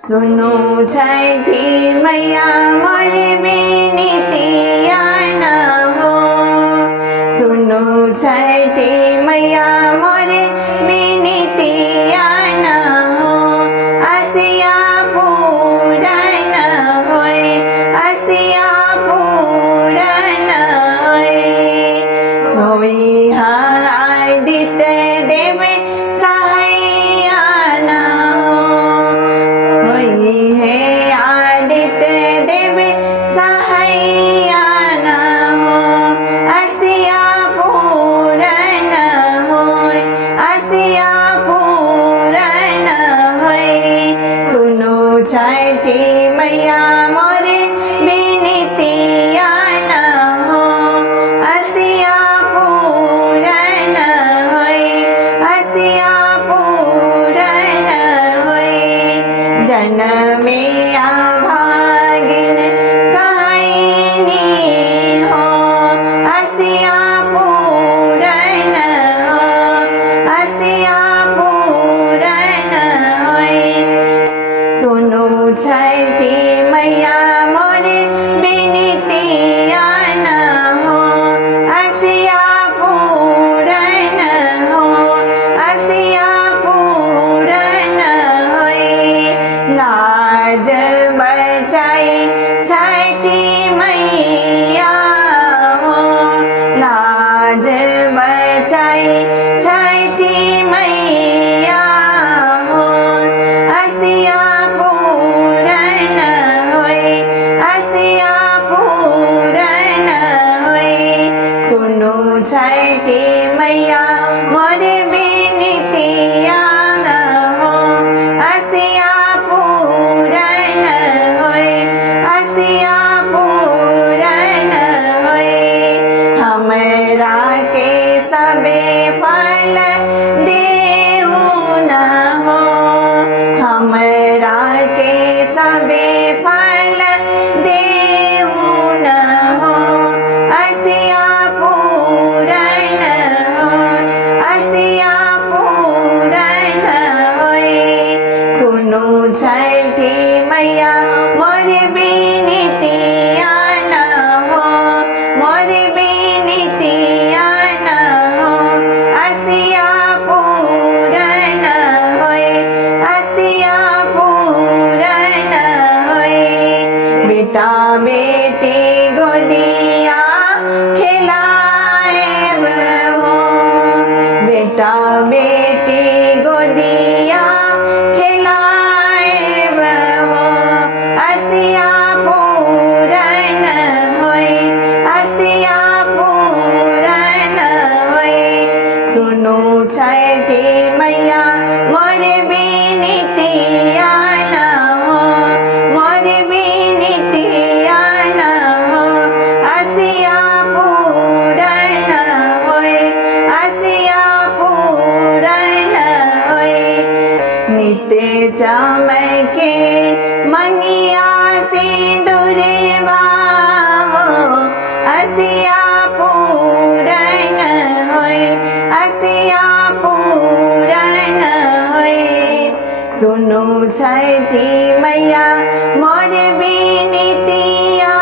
सुनो छठी मैया मोर बिनतिया न हो। सुनो छठी मैया मोर बिनतिया न हो। आसिया पूरन होय, आसिया पूरन होय। सोई आदित्य देव सहाया न होई है। आदित्य देव सहाया न हो। आसिया पूरन होय, आसिया पूरन होय। सुनो छठी मैया मोर बिनतिया न हो। आसिया पूरन होय, आसिया पूरन होय। जनमिया भागिन कहनी हो। आसिया पूरन हो, आसिया पूरन होय। सुनो छठी मैया मोर बिनतिया न हो। आसिया पूरन हो, आसिया पूरन होय। लाज बचाई छठी मैया हो। लाज बचाई छठी मैया हो। आसिया पूरन होय, आसिया पूरन होय। सुनो छठी मैया मोर बिनतिया न हो। आसिया पूरन होय, आसिया पूरन होय। हमरा के सबे फल देहु न हो। हमरा के सबे फल देहु न हो। आसिया पूरन हो, आसिया पूरन होय। सुनो छठी मैया मोर बिनतिया न हो। मोर बिनतिया न हो। आसिया पूरन होय, आसिया पूरन होय। बेटा बेटी गोदिया खिलाएब हो। बेटा बेटी गोदिया खिलाएब हो। आसिया पूरन होय, आसिया पूरन होय। सुनो छठी मैया मोर बिनतिया न हो। मोर बिनतिया न हो। आसिया पूरन होय, आसिया पूरन होय। नित्य चमके मंगिया सिंदूरवा हो। आसिया पूरन होय, आसिया पूरन होय। सुनो छठी मैया मोर बिनतिया